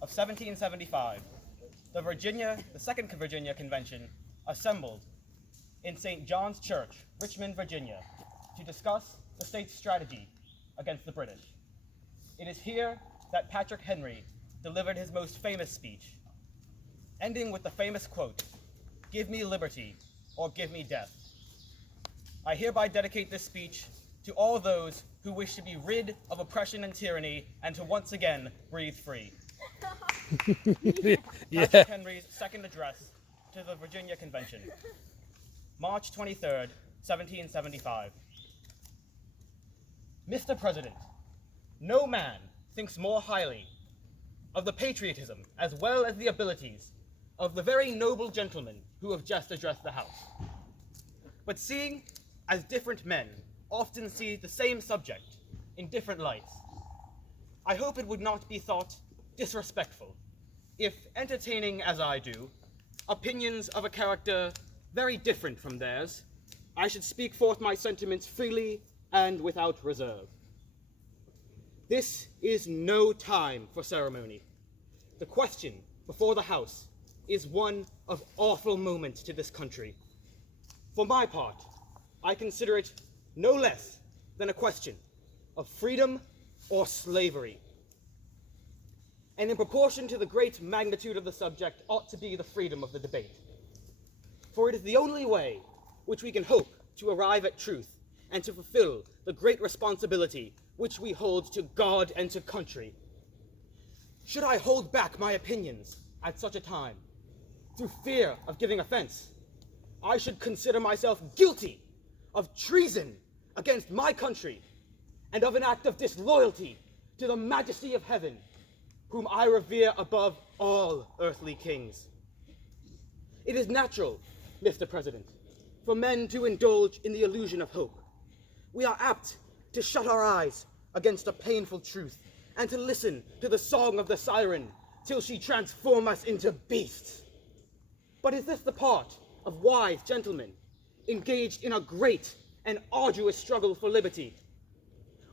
of 1775, the Second Virginia Convention assembled in St. John's Church, Richmond, Virginia, to discuss the state's strategy against the British. It is here that Patrick Henry delivered his most famous speech, ending with the famous quote, "Give me liberty or give me death." I hereby dedicate this speech to all those who wish to be rid of oppression and tyranny and to once again breathe free. Patrick Henry's second address to the Virginia Convention, March 23rd, 1775. Mr. President, no man thinks more highly of the patriotism as well as the abilities of the very noble gentlemen who have just addressed the House. But seeing as different men often see the same subject in different lights, I hope it would not be thought disrespectful if, entertaining as I do, opinions of a character very different from theirs, I should speak forth my sentiments freely and without reserve. This is no time for ceremony. The question before the House is one of awful moment to this country. For my part, I consider it no less than a question of freedom or slavery. And in proportion to the great magnitude of the subject ought to be the freedom of the debate. For it is the only way which we can hope to arrive at truth and to fulfill the great responsibility which we hold to God and to country. Should I hold back my opinions at such a time, through fear of giving offense, I should consider myself guilty of treason against my country and of an act of disloyalty to the majesty of heaven, whom I revere above all earthly kings. It is natural, Mr. President, for men to indulge in the illusion of hope. We are apt to shut our eyes against a painful truth and to listen to the song of the siren till she transform us into beasts. But is this the part of wise gentlemen engaged in a great and arduous struggle for liberty?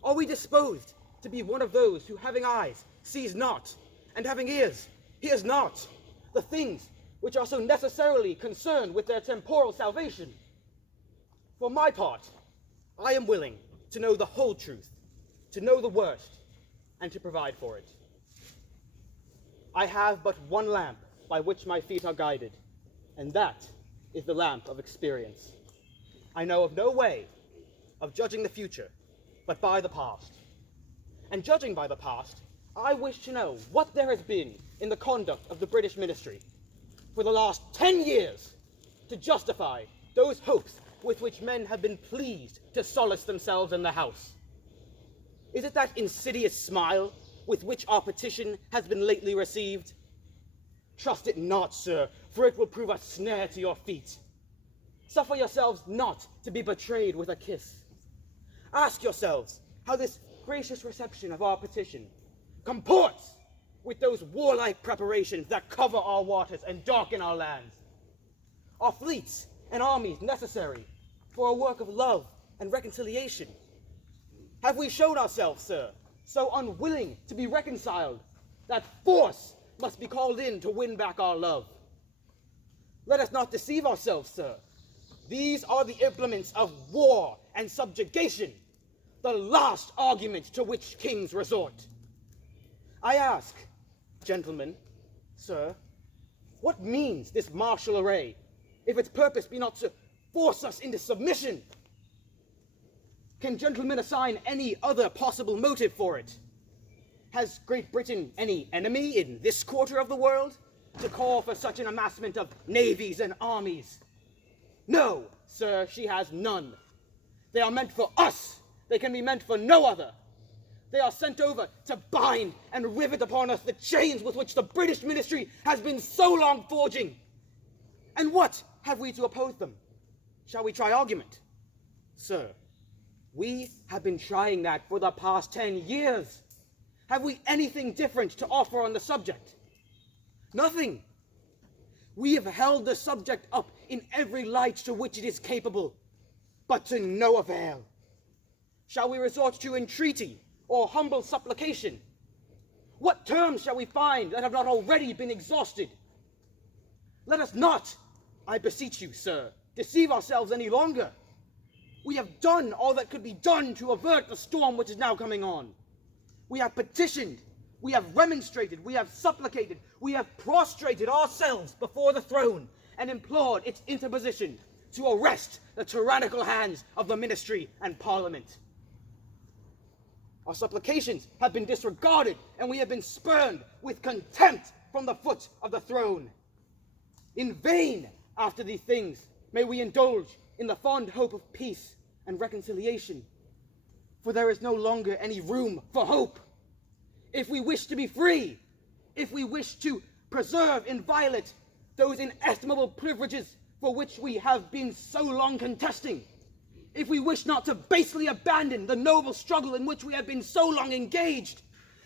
Are we disposed to be one of those who, having eyes, sees not, and having ears, hears not, the things which are so necessarily concerned with their temporal salvation? For my part, I am willing to know the whole truth, to know the worst, and to provide for it. I have but one lamp by which my feet are guided, and that is the lamp of experience. I know of no way of judging the future but by the past. And judging by the past, I wish to know what there has been in the conduct of the British ministry for the last 10 years to justify those hopes with which men have been pleased to solace themselves in the House. Is it that insidious smile with which our petition has been lately received? Trust it not, sir, for it will prove a snare to your feet. Suffer yourselves not to be betrayed with a kiss. Ask yourselves how this gracious reception of our petition comports with those warlike preparations that cover our waters and darken our lands. Are fleets and armies necessary for a work of love and reconciliation? Have we shown ourselves, sir, so unwilling to be reconciled that force must be called in to win back our love? Let us not deceive ourselves, sir. These are the implements of war and subjugation, the last argument to which kings resort. I ask, gentlemen, sir, what means this martial array, if its purpose be not to force us into submission? Can gentlemen assign any other possible motive for it? Has Great Britain any enemy in this quarter of the world to call for such an amassment of navies and armies? No, sir, she has none. They are meant for us. They can be meant for no other. They are sent over to bind and rivet upon us the chains with which the British ministry has been so long forging. And what have we to oppose them? Shall we try argument? Sir, we have been trying that for the past 10 years. Have we anything different to offer on the subject? Nothing. We have held the subject up in every light to which it is capable, but to no avail. Shall we resort to entreaty or humble supplication? What terms shall we find that have not already been exhausted? Let us not, I beseech you, sir, deceive ourselves any longer. We have done all that could be done to avert the storm which is now coming on. We have petitioned, we have remonstrated, we have supplicated, we have prostrated ourselves before the throne and implored its interposition to arrest the tyrannical hands of the ministry and parliament. Our supplications have been disregarded, and we have been spurned with contempt from the foot of the throne. In vain, after these things, may we indulge in the fond hope of peace and reconciliation, for there is no longer any room for hope. If we wish to be free, if we wish to preserve inviolate those inestimable privileges for which we have been so long contesting, if we wish not to basely abandon the noble struggle in which we have been so long engaged,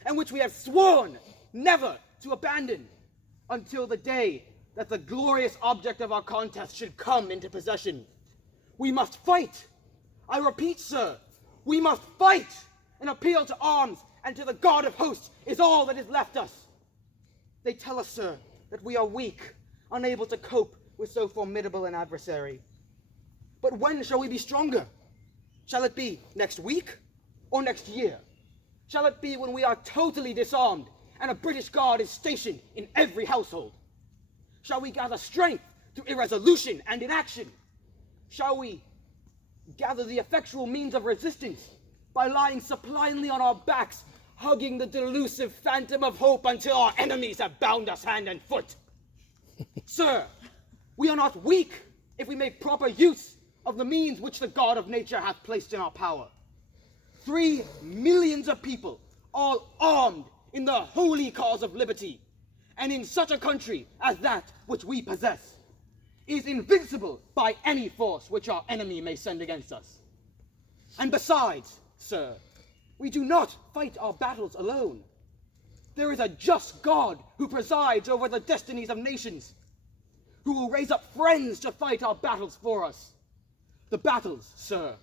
and which we have sworn never to abandon, until the day that the glorious object of our contest should come into possession, we must fight. I repeat, sir, we must fight. An appeal to arms and to the God of hosts is all that is left us. They tell us, sir, that we are weak, unable to cope with so formidable an adversary. But when shall we be stronger? Shall it be next week or next year? Shall it be when we are totally disarmed and a British guard is stationed in every household? Shall we gather strength through irresolution and inaction? Shall we gather the effectual means of resistance by lying supinely on our backs, hugging the delusive phantom of hope until our enemies have bound us hand and foot? Sir, we are not weak if we make proper use of the means which the God of nature hath placed in our power. 3 millions of people, all armed in the holy cause of liberty, and in such a country as that which we possess, is invincible by any force which our enemy may send against us. And besides, sir, we do not fight our battles alone. There is a just God who presides over the destinies of nations, who will raise up friends to fight our battles for us. The battles, sir,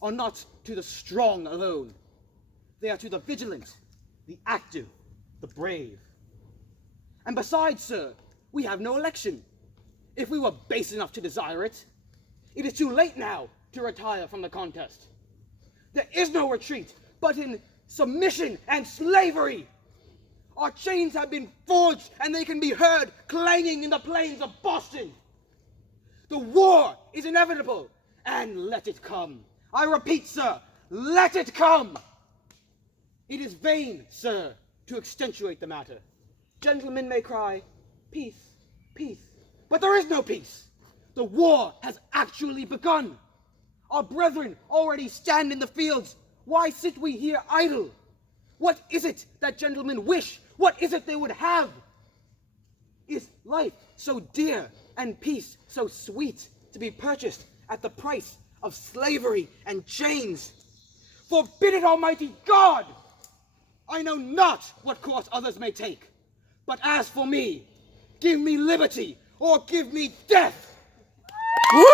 are not to the strong alone. They are to the vigilant, the active, the brave. And besides, sir, we have no election. If we were base enough to desire it, it is too late now to retire from the contest. There is no retreat but in submission and slavery. Our chains have been forged, and they can be heard clanging in the plains of Boston. The war is inevitable, and let it come. I repeat, sir, let it come. It is vain, sir, to accentuate the matter. Gentlemen may cry, peace, peace, but there is no peace. The war has actually begun. Our brethren already stand in the fields. Why sit we here idle? What is it that gentlemen wish? What is it they would have? Is life so dear and peace so sweet to be purchased at the price of slavery and chains? Forbid it, Almighty God! I know not what course others may take, but as for me, give me liberty or give me death! Woo!